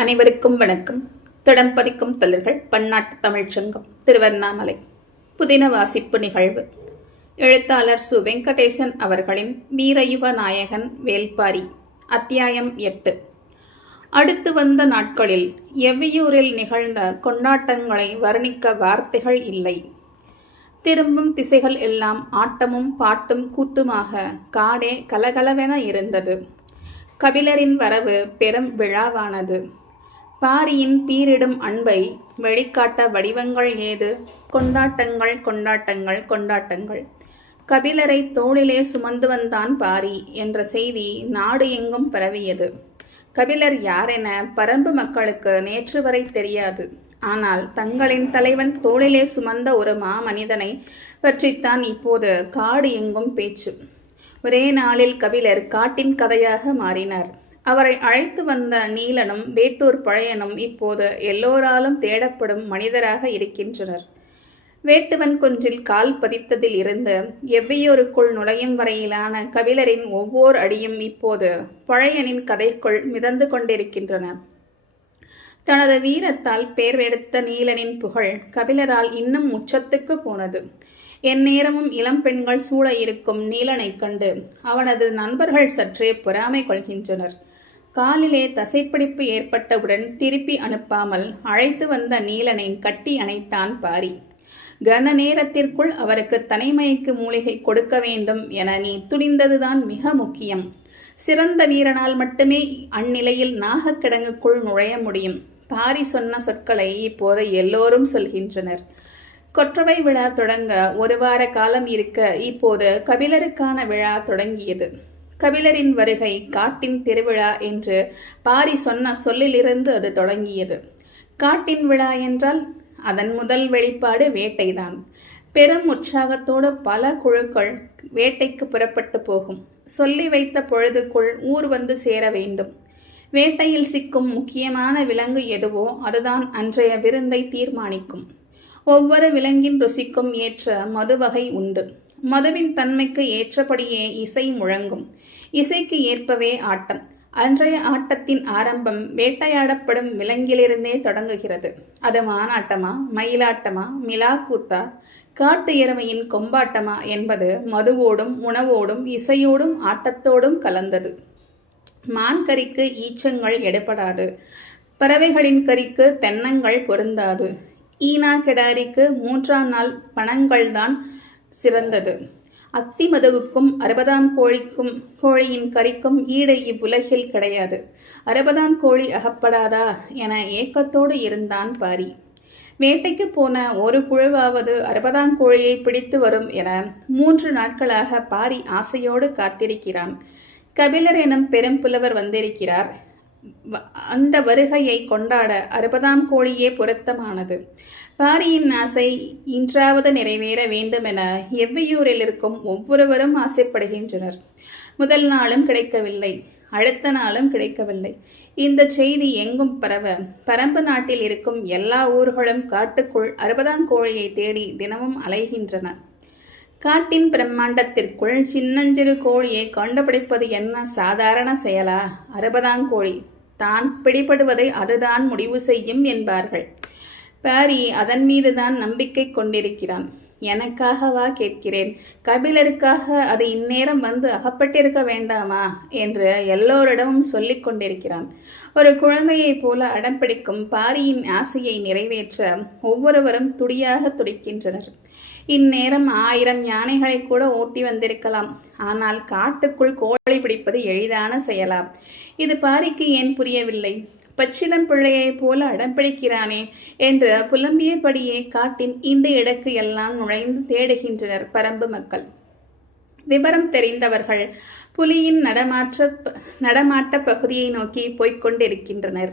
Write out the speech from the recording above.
அனைவருக்கும் வணக்கம். தொடம்பதிக்கும் தளிர்கள் பன்னாட்டு தமிழ்ச்சங்கம் திருவண்ணாமலை புதின வாசிப்பு நிகழ்வு. எழுத்தாளர் சு. வெங்கடேசன் அவர்களின் வீரயுக நாயகன் வேள்பாரி. அத்தியாயம் 8. அடுத்து வந்த நாட்களில் எவ்வியூரில் நிகழ்ந்த கொண்டாட்டங்களை வர்ணிக்க வார்த்தைகள் இல்லை. திரும்பும் திசைகள் எல்லாம் ஆட்டமும் பாட்டும் கூத்துமாக காடே கலகலவென இருந்தது. கபிலரின் வரவு பெரும் விழாவானது. பாரியின் பீரிடும் அன்பை வெளிக்காட்ட வடிவங்கள் ஏது? கொண்டாட்டங்கள் கொண்டாட்டங்கள் கொண்டாட்டங்கள். கபிலரை தோளிலே சுமந்து வந்தான் பாரி என்ற செய்தி நாடு எங்கும் பரவியது. கபிலர் யாரென பரம்பு மக்களுக்கு நேற்று வரை தெரியாது. ஆனால் தங்களின் தலைவன் தோளிலே சுமந்த ஒரு மாமனிதனை பற்றித்தான் இப்போது காடு எங்கும் பேச்சு. ஒரே நாளில் கபிலர் காட்டின் கதையாக மாறினார். அவரை அழைத்து வந்த நீலனும் வேட்டூர் பழையனும் இப்போது எல்லோராலும் தேடப்படும் மனிதராக இருக்கின்றனர். வேட்டுவன் குன்றில் கால் பதித்ததில் இருந்து எவ்வியூருக்குள் நுழையும் வரையிலான கபிலரின் ஒவ்வொரு அடியும் இப்போது பழையனின் கதைக்குள் மிதந்து கொண்டிருக்கின்றன. தனது வீரத்தால் பேர் எடுத்த நீலனின் புகழ் கபிலரால் இன்னும் உச்சத்துக்கு போனது. எந்நேரமும் இளம் பெண்கள் சூழ இருக்கும் நீலனைக் கண்டு அவனது நண்பர்கள் சற்றே பொறாமை கொள்கின்றனர். காலிலே தசைப்பிடிப்பு ஏற்பட்டவுடன் திருப்பி அனுப்பாமல் அழைத்து வந்த நீலனை கட்டி அணைத்தான் பாரி. கன நேரத்திற்குள் அவருக்கு தனிமயக்கு மூலிகை கொடுக்க வேண்டும் என நீ துணிந்ததுதான் மிக முக்கியம். சிறந்த வீரனால் மட்டுமே அந்நிலையில் நாகக்கிடங்குக்குள் நுழைய முடியும். பாரி சொன்ன சொற்களை இப்போது எல்லோரும் சொல்கின்றனர். கொற்றவை விழா தொடங்க ஒரு வார காலம் இருக்க இப்போது கபிலருக்கான விழா தொடங்கியது. கபிலரின் வருகை காட்டின் திருவிழா என்று பாரி சொன்ன சொல்லிலிருந்து அது தொடங்கியது. காட்டின் விழா என்றால் அதன் முதல் வெளிப்பாடு வேட்டைதான். பெரும் உற்சாகத்தோடு பல குழுக்கள் வேட்டைக்கு புறப்பட்டு போகும். சொல்லி வைத்த பொழுதுக்குள் ஊர் வந்து சேர வேண்டும். வேட்டையில் சிக்கும் முக்கியமான விலங்கு எதுவோ அதுதான் அன்றைய விருந்தை தீர்மானிக்கும். ஒவ்வொரு விலங்கின் ருசிக்கும் ஏற்ற மது வகை உண்டு. மதுவின் தன்மைக்கு ஏற்றபடியே இசை முழங்கும். இசைக்கு ஏற்பவே ஆட்டம். அன்றைய ஆட்டத்தின் ஆரம்பம் வேட்டையாடப்படும் விலங்கிலிருந்தே தொடங்குகிறது. அது மானாட்டமா, மயிலாட்டமா, மிலாக்கூத்தா, காட்டு எருமையின் கொம்பாட்டமா என்பது மதுவோடும் உணவோடும் இசையோடும் ஆட்டத்தோடும் கலந்தது. மான் கறிக்கு ஈச்சங்கள் எடுபடாது. பறவைகளின் கறிக்கு தென்னங்கள் பொருந்தாது. ஈனா கிடாரிக்கு 3ஆம் நாள் பணங்கள்தான் சிறந்தது. அத்தி மதுவுக்கும் 60ஆம் கோழியின் கறிக்கும் ஈடு இவ்வுலகில் கிடையாது. 60ஆம் கோழி அகப்படாதா என ஏக்கத்தோடு இருந்தான் பாரி. வேட்டைக்கு போன ஒரு குழுவாவது 60ஆம் கோழியை பிடித்து வரும் என 3 நாட்களாக பாரி ஆசையோடு காத்திருக்கிறான். கபிலர் எனும் பெரும் புலவர் வந்திருக்கிறார். அந்த வருகையை கொண்டாட 60ஆம் கோழியே பொருத்தமானது. பாரியின் ஆசை இன்றாவது நிறைவேற வேண்டுமென எவ்வியூரில் இருக்கும் ஒவ்வொருவரும் ஆசைப்படுகின்றனர். முதல் நாளும் கிடைக்கவில்லை, அடுத்த நாளும் கிடைக்கவில்லை. இந்த செய்தி எங்கும் பரவ பரம்பு நாட்டில் இருக்கும் எல்லா ஊர்களும் காட்டுக்குள் 60ஆம் கோழியை தேடி தினமும் அலைகின்றன. காட்டின் பிரம்மாண்டத்திற்குள் சின்னஞ்சிறு கோழியை கண்டுபிடிப்பது என்ன சாதாரண செயலா? 60ஆம் கோழி தான் பிடிபடுவதை அதுதான் முடிவு செய்யும் என்பார்கள். பாரி அதன் மீதுதான் நம்பிக்கை கொண்டிருக்கிறான். எனக்காகவா கேட்கிறேன், கபிலருக்காக அது இந்நேரம் வந்து அகப்பட்டிருக்க வேண்டாமா என்று எல்லோரிடமும் சொல்லிக் கொண்டிருக்கிறான். ஒரு குழந்தையைப் போல அடம்பிடிக்கும் பாரியின் ஆசையை நிறைவேற்ற ஒவ்வொருவரும் துடியாக துடிக்கின்றனர். இந்நேரம் 1000 யானைகளை கூட ஓட்டி வந்திருக்கலாம். ஆனால் காட்டுக்குள் கோழி பிடிப்பது எளிதான செயலாம். இது பாரிக்கு ஏன் புரியவில்லை? பச்சிலம் பிள்ளையைப் போல அடம்பிடிக்கிறானே என்று புலம்பியபடியே காட்டின் இந்த இடக்கு எல்லாம் நுழைந்து தேடுகின்றனர் பரம்பு மக்கள். விவரம் தெரிந்தவர்கள் புலியின் நடமாட்ட பகுதியை நோக்கி போய்கொண்டிருக்கின்றனர்.